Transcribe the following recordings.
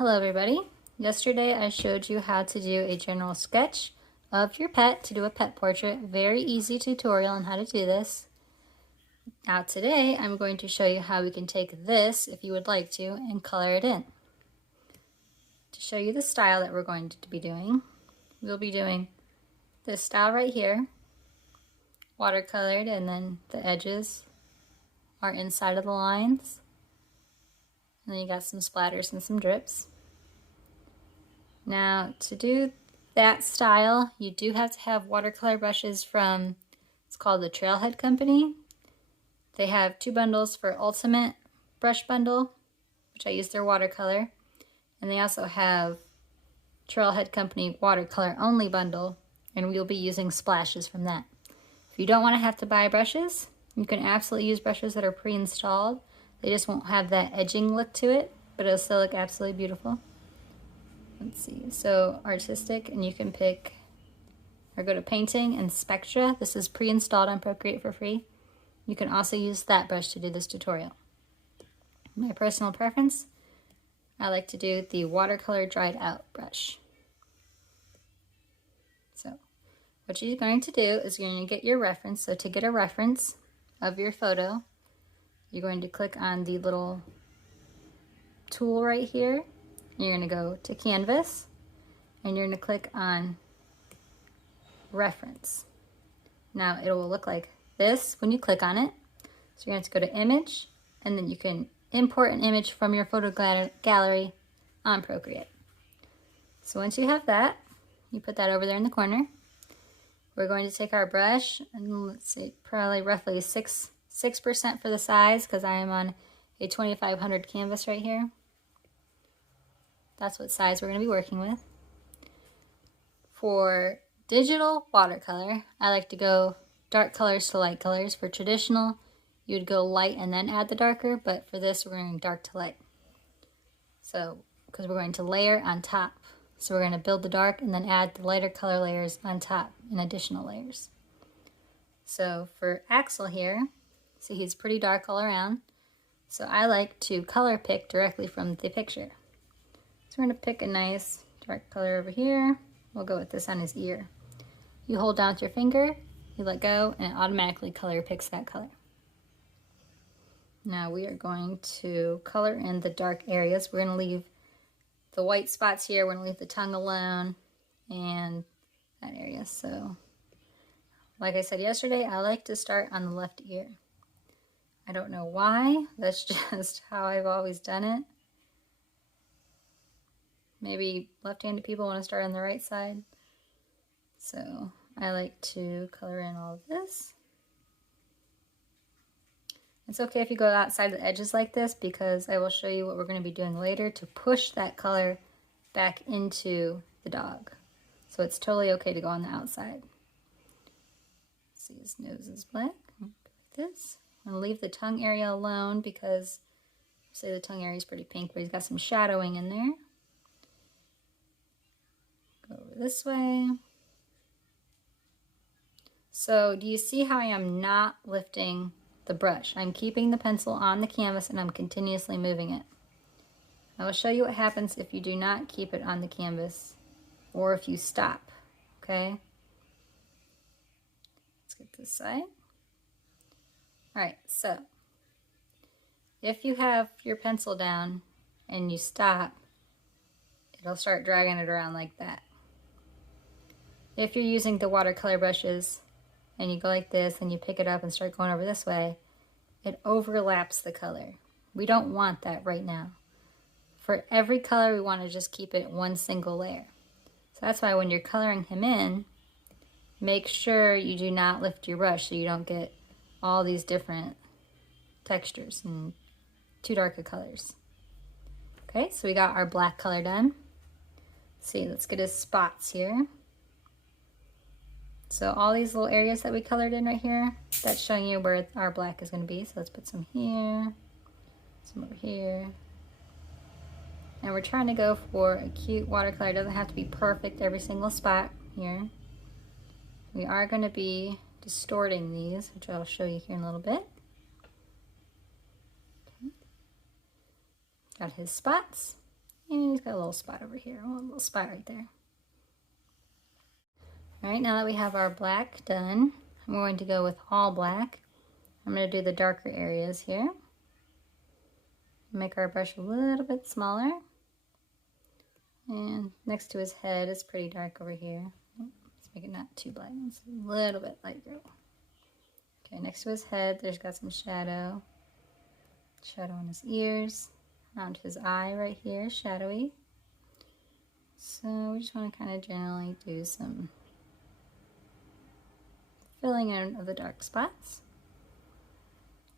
Hello everybody. Yesterday I showed you how to do a general sketch of your pet to do a pet portrait. Very easy tutorial on how to do this. Now today I'm going to show you how we can take this, if you would like to, and color it in. To show you the style that we're going to be doing, we'll be doing this style right here, watercolored, and then the edges are inside of the lines. And then you got some splatters and some drips. Now, to do that style, you do have to have watercolor brushes from, it's called the Trailhead Company. They have 2 bundles for Ultimate Brush Bundle, which I use their watercolor. And they also have Trailhead Company Watercolor Only Bundle, and we'll be using splashes from that. If you don't want to have to buy brushes, you can absolutely use brushes that are pre-installed. They just won't have that edging look to it, but it'll still look absolutely beautiful. Let's see, so artistic, and you can pick or go to painting and spectra. This is pre-installed on Procreate for free. You can also use that brush to do this tutorial. My personal preference, I like to do the watercolor dried out brush. So what you're going to do is you're going to get your reference. So to get a reference of your photo, you're going to click on the little tool right here. You're going to go to Canvas, and you're going to click on Reference. Now it will look like this when you click on it. So you're going to go to Image, and then you can import an image from your photo gallery on Procreate. So once you have that, you put that over there in the corner. We're going to take our brush, and let's see, probably roughly 6% for the size, because I am on a 2500 canvas right here. That's what size we're going to be working with. For digital watercolor, I like to go dark colors to light colors. For traditional, you would go light and then add the darker, but for this we're going dark to light. So, because we're going to layer on top. So we're going to build the dark and then add the lighter color layers on top in additional layers. So for Axel here, see he's pretty dark all around. So I like to color pick directly from the picture. So we're going to pick a nice dark color over here. We'll go with this on his ear. You hold down with your finger, you let go, and it automatically color picks that color. Now we are going to color in the dark areas. We're going to leave the white spots here. We're going to leave the tongue alone and that area. So like I said yesterday, I like to start on the left ear. I don't know why. That's just how I've always done it. Maybe left-handed people want to start on the right side. So I like to color in all of this. It's okay if you go outside the edges like this, because I will show you what we're going to be doing later to push that color back into the dog. So it's totally okay to go on the outside. Let's see, his nose is black. Like this. I'm going to leave the tongue area alone because, say, the tongue area is pretty pink, but he's got some shadowing in there. Go over this way. So do you see how I am not lifting the brush? I'm keeping the pencil on the canvas and I'm continuously moving it. I will show you what happens if you do not keep it on the canvas or if you stop, okay? Let's get this side. Alright, so if you have your pencil down and you stop, it'll start dragging it around like that. If you're using the watercolor brushes and you go like this and you pick it up and start going over this way, it overlaps the color. We don't want that right now. For every color, we want to just keep it one single layer. So that's why when you're coloring him in, make sure you do not lift your brush so you don't get all these different textures and too dark of colors. Okay, so we got our black color done. Let's see, let's get his spots here. So all these little areas that we colored in right here, that's showing you where our black is going to be. So let's put some here, some over here. And we're trying to go for a cute watercolor. It doesn't have to be perfect every single spot here. We are going to be distorting these, which I'll show you here in a little bit. Okay. Got his spots. And he's got a little spot over here, a little spot right there. All right, now that we have our black done, I'm going to go with all black. I'm going to do the darker areas here. Make our brush a little bit smaller. And next to his head is pretty dark over here. Let's make it not too black, it's a little bit light gray. Okay, next to his head, there's got some shadow. Shadow on his ears. Around his eye right here, shadowy. So we just want to kind of generally do some filling in of the dark spots.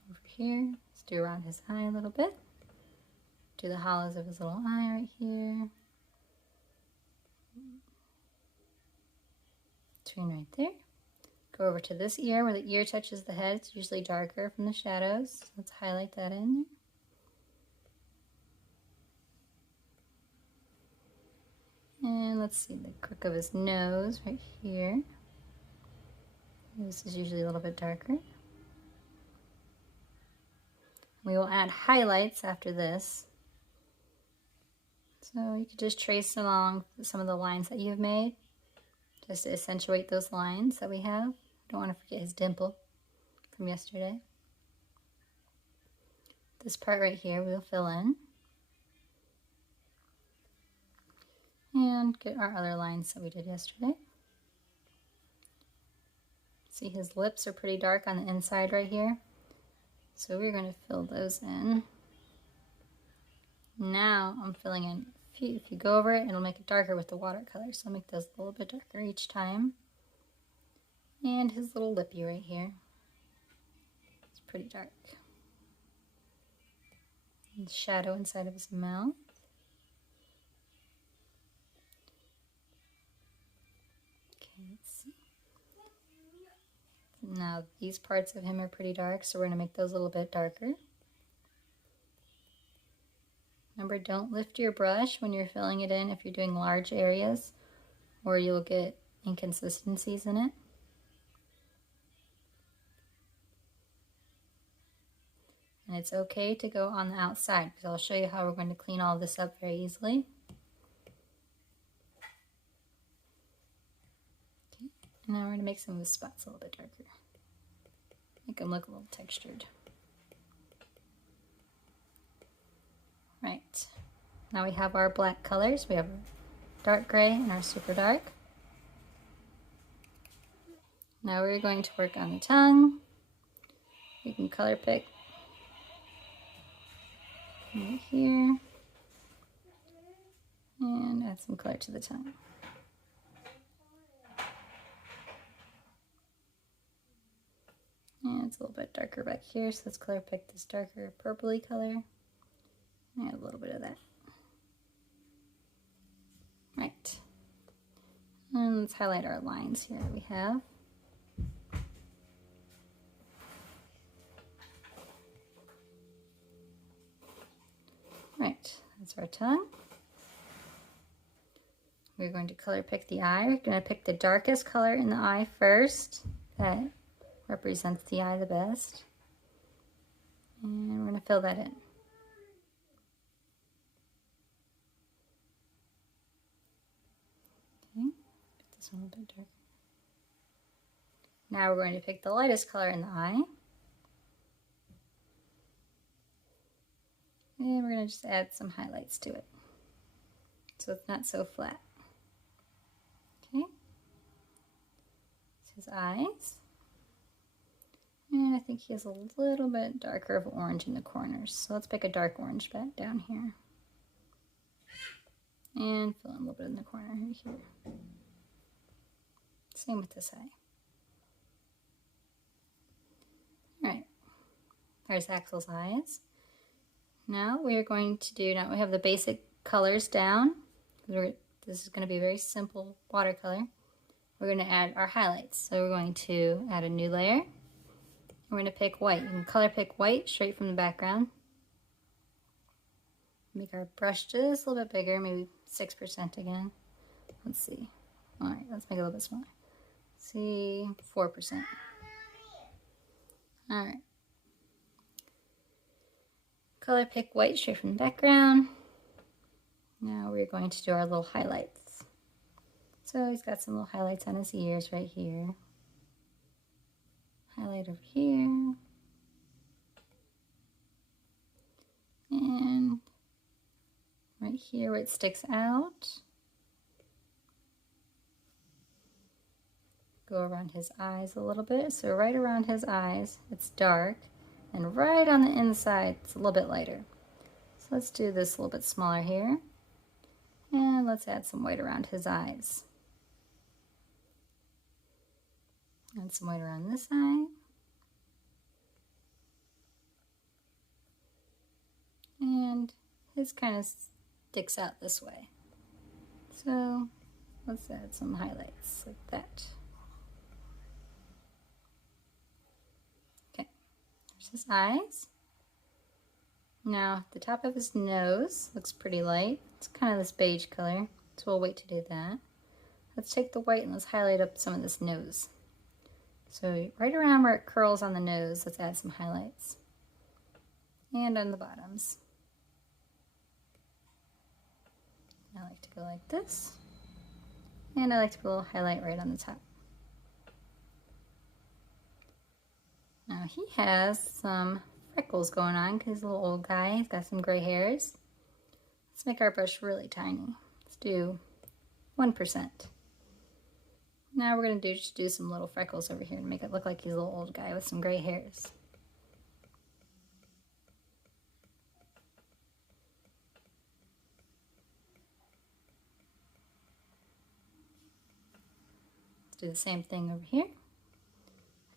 Over here, let's do around his eye a little bit. Do the hollows of his little eye right here. Between right there. Go over to this ear where the ear touches the head. It's usually darker from the shadows. So let's highlight that in there. And let's see the crook of his nose right here. This is usually a little bit darker. We will add highlights after this. So you could just trace along some of the lines that you've made, just to accentuate those lines that we have. Don't want to forget his dimple from yesterday. This part right here we'll fill in. And get our other lines that we did yesterday. See, his lips are pretty dark on the inside right here. So we're going to fill those in. Now I'm filling in, if you go over it, it'll make it darker with the watercolor. So I'll make those a little bit darker each time. And his little lippy right here. It's pretty dark. And the shadow inside of his mouth. Let's see. Now these parts of him are pretty dark, so we're going to make those a little bit darker. Remember, don't lift your brush when you're filling it in if you're doing large areas, or you'll get inconsistencies in it. And it's okay to go on the outside, because I'll show you how we're going to clean all this up very easily. Now we're going to make some of the spots a little bit darker. Make them look a little textured. Right. Now we have our black colors. We have dark gray and our super dark. Now we're going to work on the tongue. You can color pick right here. And add some color to the tongue. And it's a little bit darker back here, so let's color pick this darker purpley color. And add a little bit of that. Right. And let's highlight our lines here that we have. Right, that's our tongue. We're going to color pick the eye. We're going to pick the darkest color in the eye first. That represents the eye the best. And we're going to fill that in. Okay, put this one a little bit darker. Now we're going to pick the lightest color in the eye. And we're going to just add some highlights to it, so it's not so flat. Okay, it's his eyes. And I think he has a little bit darker of orange in the corners. So let's pick a dark orange back down here. And fill in a little bit in the corner right here. Same with this eye. Alright, there's Axel's eyes. Now we are going to do, now we have the basic colors down. This is going to be a very simple watercolor. We're going to add our highlights. So we're going to add a new layer. We're going to pick white. You can color pick white straight from the background. Make our brush just a little bit bigger, maybe 6% again. Let's see. Alright, let's make it a little bit smaller. Let's see, 4%. Alright. Color pick white straight from the background. Now we're going to do our little highlights. So he's got some little highlights on his ears right here. Highlight over here. And right here where it sticks out. Go around his eyes a little bit. So right around his eyes, it's dark. And right on the inside, it's a little bit lighter. So let's do this a little bit smaller here. And let's add some white around his eyes. Add some white around this eye. And his kind of sticks out this way. So let's add some highlights like that. Okay, there's his eyes. Now the top of his nose looks pretty light. It's kind of this beige color, so we'll wait to do that. Let's take the white and let's highlight up some of this nose. So right around where it curls on the nose, let's add some highlights. And on the bottoms. I like to go like this. And I like to put a little highlight right on the top. Now he has some freckles going on because he's a little old guy. He's got some gray hairs. Let's make our brush really tiny. Let's do 1%. Now we're going to just do some little freckles over here to make it look like he's a little old guy with some gray hairs. Let's do the same thing over here.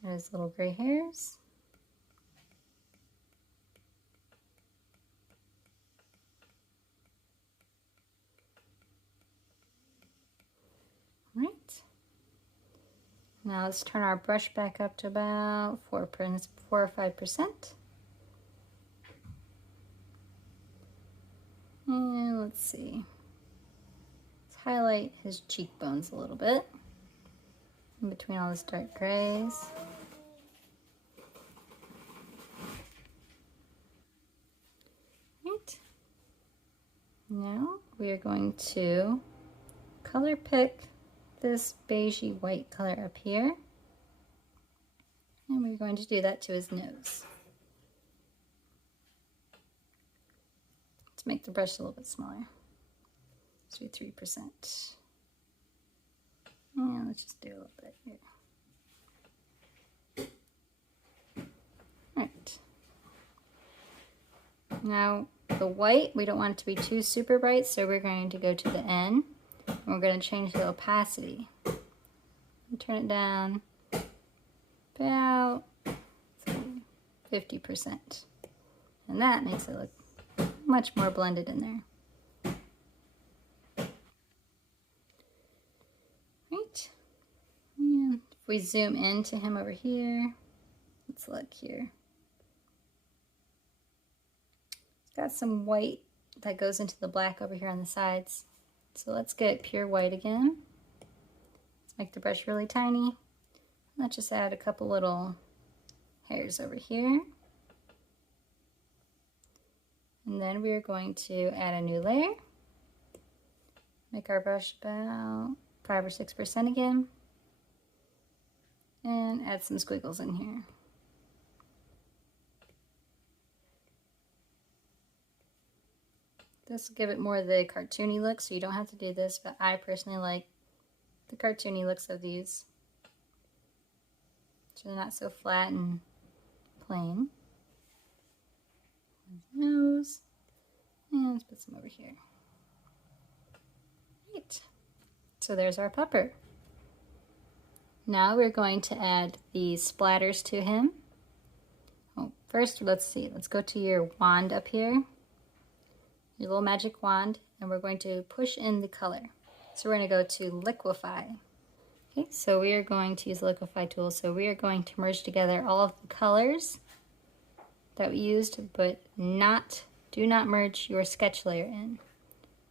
There's little gray hairs. Right. Now let's turn our brush back up to about 4 or 5%. And let's see. Let's highlight his cheekbones a little bit in between all this dark grays. Right. Now we are going to color pick this beigey white color up here, and we're going to do that to his nose. Let's make the brush a little bit smaller. Let's do 3%. And let's just do a little bit here. Right. Now the white, we don't want it to be too super bright, so we're going to go to the N. We're going to change the opacity. Turn it down about 50%. And that makes it look much more blended in there. Right. And if we zoom into him over here, let's look here. It's got some white that goes into the black over here on the sides. So let's get pure white again. Let's make the brush really tiny. Let's just add a couple little hairs over here. And then we're going to add a new layer. Make our brush about 5 or 6% again. And add some squiggles in here. This will give it more of the cartoony look, so you don't have to do this, but I personally like the cartoony looks of these. So they're not so flat and plain. Nose. And let's put some over here. Right. So there's our pupper. Now we're going to add the splatters to him. Oh, first, let's see. Let's go to your wand up here. Your little magic wand, and we're going to push in the color. So we're going to go to liquefy. Okay, so we are going to use the liquefy tool. So we are going to merge together all of the colors that we used, but do not merge your sketch layer in.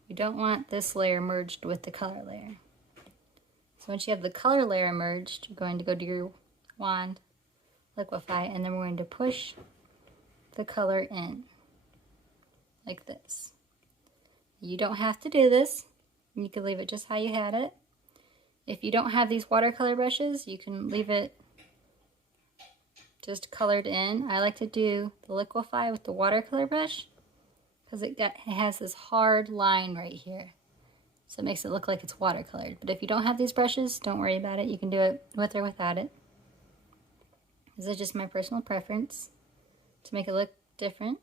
You don't want this layer merged with the color layer. So once you have the color layer merged, you're going to go to your wand, liquefy, and then we're going to push the color in like this. You don't have to do this. You can leave it just how you had it. If you don't have these watercolor brushes, you can leave it just colored in. I like to do the liquify with the watercolor brush because it has this hard line right here. So it makes it look like it's watercolored. But if you don't have these brushes, don't worry about it. You can do it with or without it. This is just my personal preference to make it look different.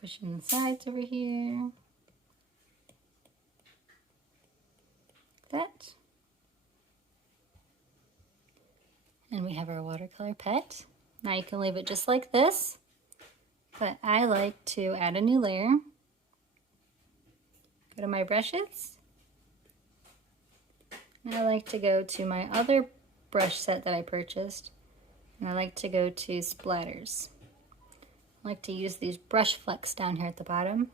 Pushing the sides over here. Like that. And we have our watercolor pet. Now you can leave it just like this, but I like to add a new layer. Go to my brushes. And I like to go to my other brush set that I purchased. And I like to go to splatters. I like to use these brush flecks down here at the bottom.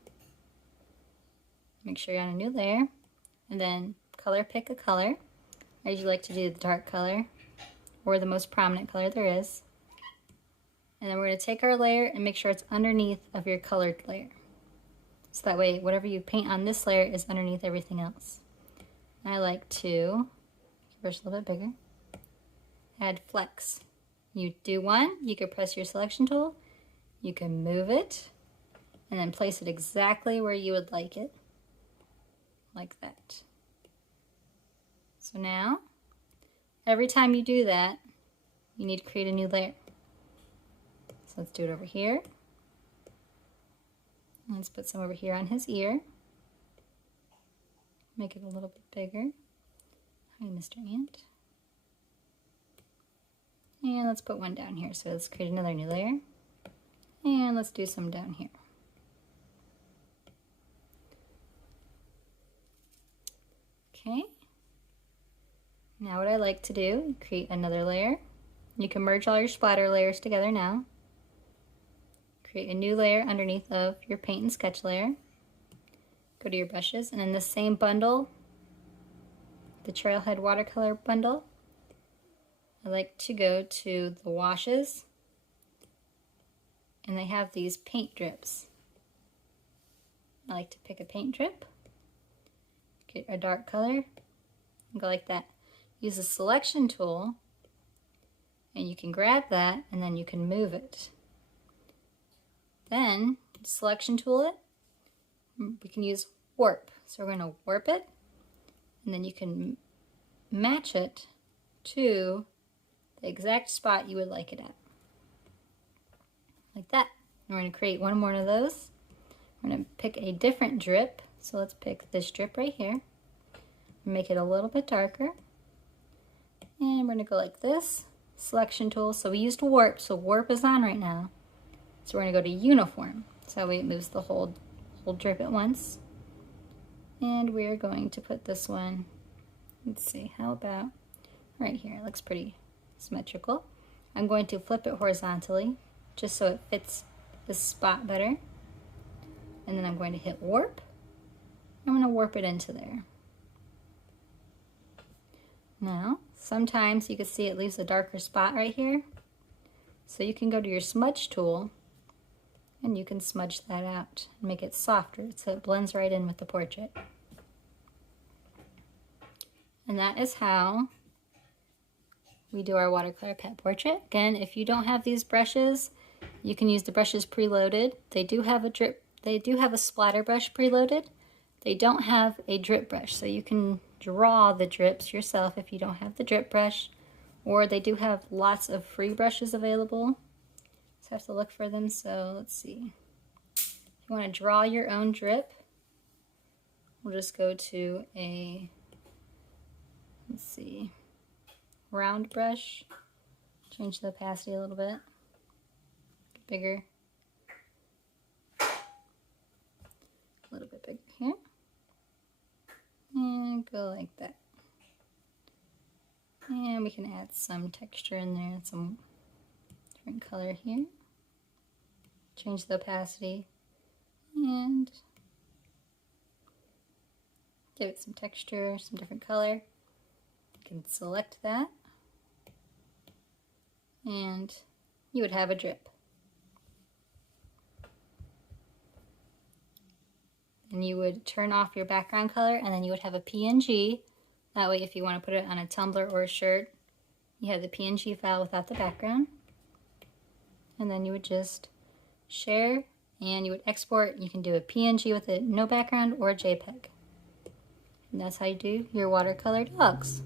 Make sure you're on a new layer. And then color pick a color. I usually like to do the dark color or the most prominent color there is. And then we're going to take our layer and make sure it's underneath of your colored layer. So that way whatever you paint on this layer is underneath everything else. And I like to brush a little bit bigger. Add flecks. You do one, you can press your selection tool. You can move it and then place it exactly where you would like it, like that. So now, every time you do that, you need to create a new layer. So let's do it over here. Let's put some over here on his ear. Make it a little bit bigger. Hi, Mr. Ant. And let's put one down here. So let's create another new layer. And let's do some down here. Okay. Now what I like to do, create another layer. You can merge all your splatter layers together now. Create a new layer underneath of your paint and sketch layer. Go to your brushes, and in the same bundle, the Trailhead watercolor bundle, I like to go to the washes. And they have these paint drips. I like to pick a paint drip, get a dark color, and go like that. Use the selection tool, and you can grab that, and then you can move it. Then, selection tool it, we can use warp. So we're going to warp it, and then you can match it to the exact spot you would like it at. Like that. And we're going to create one more of those. We're going to pick a different drip. So let's pick this drip right here. Make it a little bit darker. And we're going to go like this. Selection tool. So we used warp. So warp is on right now. So we're going to go to uniform. So that way it moves the whole drip at once. And we're going to put this one, let's see, how about right here? It looks pretty symmetrical. I'm going to flip it horizontally, just so it fits this spot better. And then I'm going to hit warp. I'm going to warp it into there. Now, sometimes you can see it leaves a darker spot right here. So you can go to your smudge tool and you can smudge that out and make it softer so it blends right in with the portrait. And that is how we do our watercolor pet portrait. Again, if you don't have these brushes, you can use the brushes preloaded. They do have a splatter brush preloaded. They don't have a drip brush, so you can draw the drips yourself if you don't have the drip brush, or they do have lots of free brushes available. Just have to look for them. So let's see. If you want to draw your own drip, we'll just go to a, let's see, round brush. Change the opacity a little bit. Bigger. A little bit bigger here. And go like that. And we can add some texture in there, some different color here. Change the opacity and give it some texture, some different color. You can select that. And you would have a drip. And you would turn off your background color, and then you would have a PNG. That way, if you want to put it on a tumbler or a shirt, you have the PNG file without the background. And then you would just share, and you would export. You can do a PNG with it, no background, or a JPEG. And that's how you do your watercolor dogs.